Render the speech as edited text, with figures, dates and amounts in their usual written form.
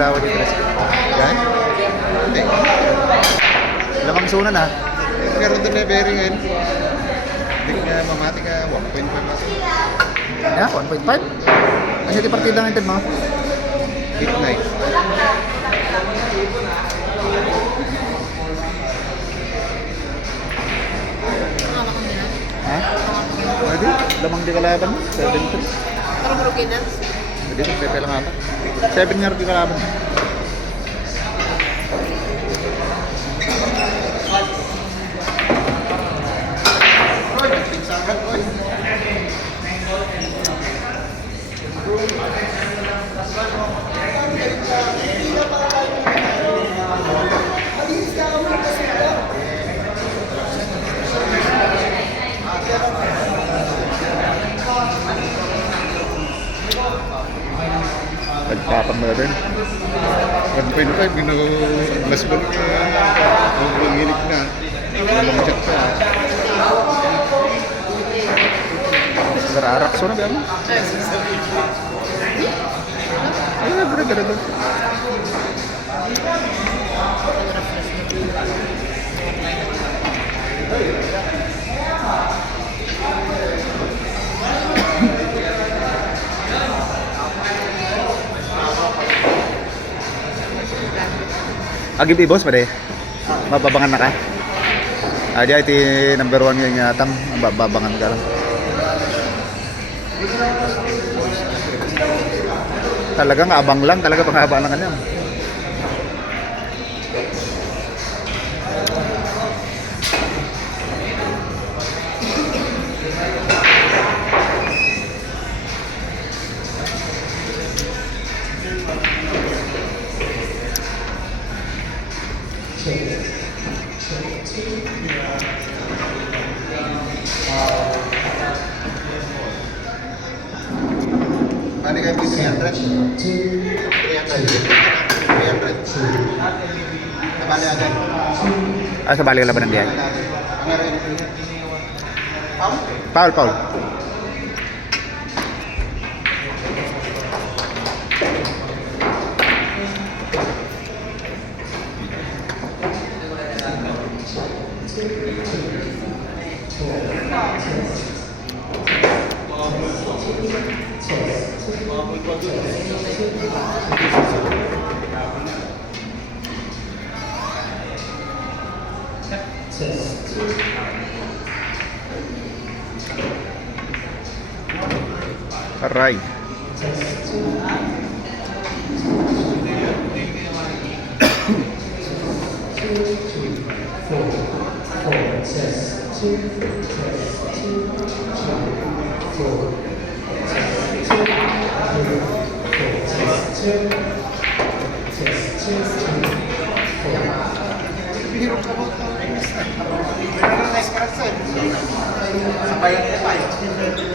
daw dito. Yan. Hindi. Lamang sunan ha. Meron doon na bearing ngayon. Hindi ka mamati ka 1.5 natin. Yan, 1.5. Kasi di partida ng itin mo. 8.9. Ha? Pwede. Lamang di kalaban. 7-3. Parang marugi na. Pwede kung pepe lang ata. 7 nga rin di kalaban. Nagpapang na rin. 1.5, mas balik na. Ang hilig na. Walang chat pa. Nararak so na ba mo? Ay, nagre-gare. Agib boss pa de. Mababangan na ka. Aja iti number 1 yung yatang mababangan ka lang. Talagang abang lang, talaga pang-abang lang kanyan. Bali kayo 300. 300. Nabali agad. Ah, sa balik laban ng diyan. Paul, Paul. Aray. Sabay ang 5.